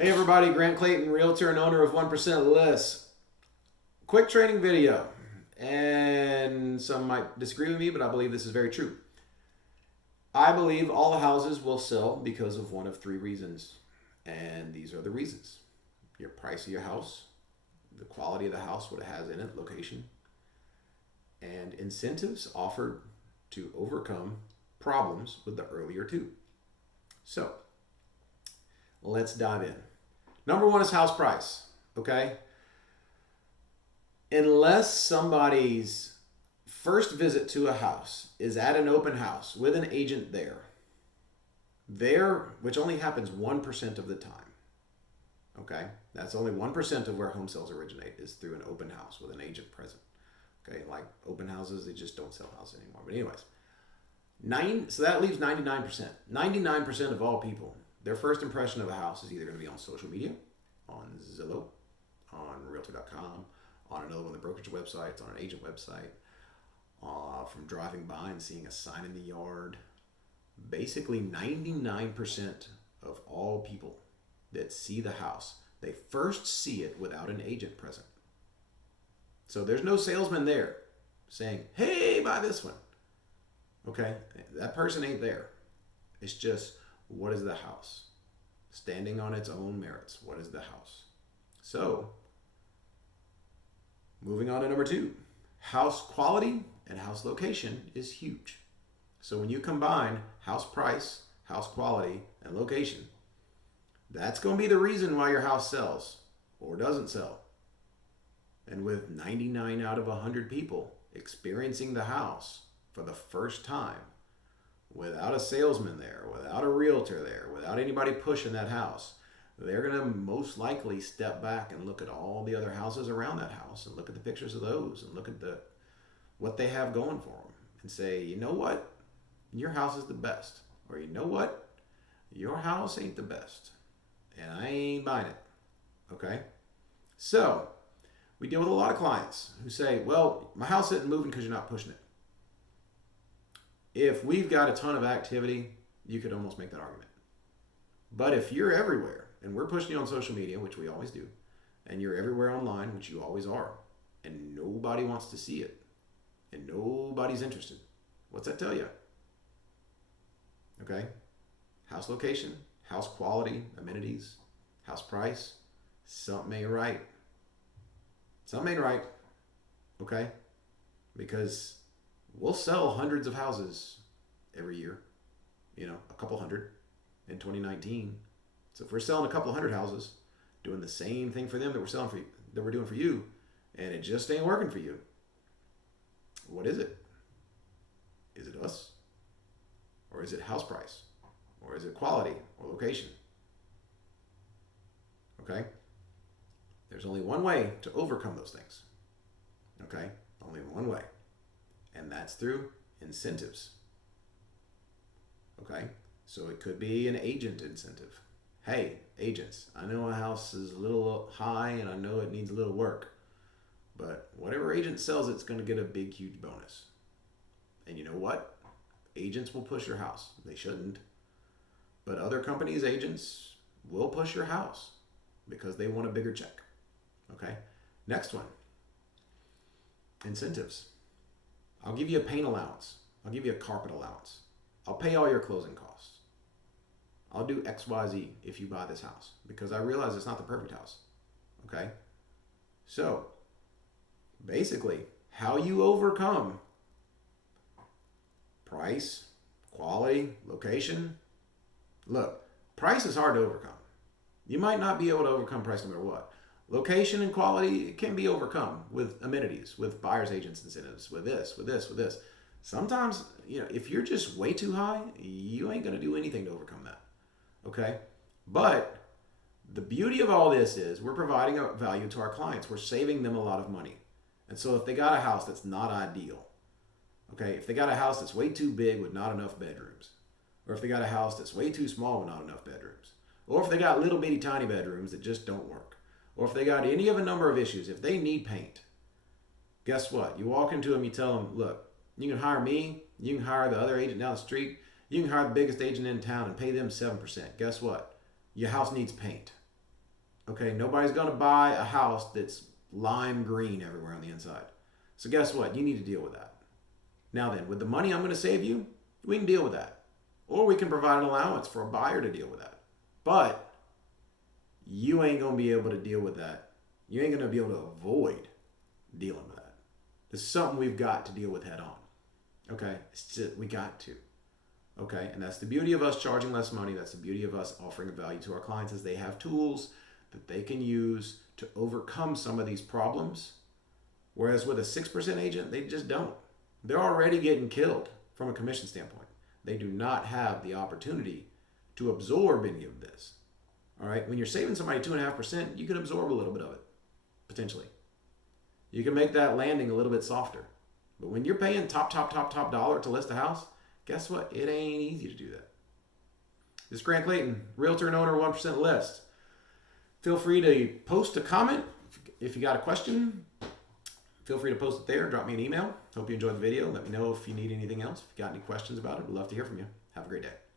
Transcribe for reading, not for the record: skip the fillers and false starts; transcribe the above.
Hey everybody, Grant Clayton, realtor and owner of 1% List. Quick training video. And some might disagree with me, but I believe this is very true. I believe all houses will sell because of one of three reasons. And these are the reasons: your price of your house, the quality of the house, what it has in it, location, and incentives offered to overcome problems with the earlier two. So, let's dive in. Number one is house price. Okay? Unless somebody's first visit to a house is at an open house with an agent there, which only happens 1% of the time. Okay? That's only 1% of where home sales originate is through an open house with an agent present. Okay? Like open houses, they just don't sell houses anymore. But anyways, so that leaves 99%. 99% of all people, their first impression of a house is either going to be on social media, on Zillow, on Realtor.com, on another one of the brokerage websites, on an agent website, from driving by and seeing a sign in the yard. Basically, 99% of all people that see the house, they first see it without an agent present. So there's no salesman there saying, hey, buy this one. Okay, that person ain't there. It's just, what is the house? Standing on its own merits. What is the house? So, moving on to number two. House quality and house location is huge. So when you combine house price, house quality, and location, that's going to be the reason why your house sells or doesn't sell. And with 99 out of 100 people experiencing the house for the first time, without a salesman there, without a realtor there, without anybody pushing that house, they're going to most likely step back and look at all the other houses around that house and look at the pictures of those and look at what they have going for them and say, you know what? Your house is the best. Or you know what? Your house ain't the best. And I ain't buying it. Okay? So, we deal with a lot of clients who say, well, my house isn't moving because you're not pushing it. If we've got a ton of activity, you could almost make that argument. But if you're everywhere, and we're pushing you on social media, which we always do, and you're everywhere online, which you always are, and nobody wants to see it, and nobody's interested, what's that tell you? Okay? House location, house quality, amenities, house price, something ain't right. Something ain't right. Okay? Because we'll sell hundreds of houses every year, a couple hundred in 2019. So if we're selling a couple hundred houses, doing the same thing for them that we're doing for you, and it just ain't working for you, what is it? Is it us? Or is it house price? Or is it quality or location? Okay? There's only one way to overcome those things. Okay? Only one way. And that's through incentives. Okay? So it could be an agent incentive. Hey, agents, I know a house is a little high and I know it needs a little work, but whatever agent sells, it's going to get a big, huge bonus. And you know what? Agents will push your house. They shouldn't. But other companies' agents will push your house because they want a bigger check. Okay? Next one. Incentives. I'll give you a paint allowance. I'll give you a carpet allowance. I'll pay all your closing costs. I'll do X, Y, Z if you buy this house because I realize it's not the perfect house. Okay? So, basically, how you overcome price, quality, location. Look, price is hard to overcome. You might not be able to overcome price no matter what. Location and quality can be overcome with amenities, with buyer's agents incentives, with this, with this, with this. Sometimes, if you're just way too high, you ain't going to do anything to overcome that. Okay? But the beauty of all this is we're providing a value to our clients. We're saving them a lot of money. And so if they got a house that's not ideal, okay, if they got a house that's way too big with not enough bedrooms, or if they got a house that's way too small with not enough bedrooms, or if they got little bitty tiny bedrooms that just don't work, or if they got any of a number of issues, if they need paint, guess what? You walk into them, you tell them, look, you can hire me, you can hire the other agent down the street, you can hire the biggest agent in town and pay them 7%. Guess what? Your house needs paint. Okay, nobody's going to buy a house that's lime green everywhere on the inside. So guess what? You need to deal with that. Now then, with the money I'm going to save you, we can deal with that. Or we can provide an allowance for a buyer to deal with that. But you ain't going to be able to deal with that. You ain't going to be able to avoid dealing with that. It's something we've got to deal with head on. Okay? We got to. Okay? And that's the beauty of us charging less money. That's the beauty of us offering a value to our clients is they have tools that they can use to overcome some of these problems. Whereas with a 6% agent, they just don't. They're already getting killed from a commission standpoint. They do not have the opportunity to absorb any of this. All right? When you're saving somebody 2.5%, you can absorb a little bit of it, potentially. You can make that landing a little bit softer. But when you're paying top dollar to list a house, guess what? It ain't easy to do that. This is Grant Clayton, realtor and owner of 1% List. Feel free to post a comment. If you got a question, feel free to post it there. Drop me an email. Hope you enjoyed the video. Let me know if you need anything else. If you got any questions about it, I'd love to hear from you. Have a great day.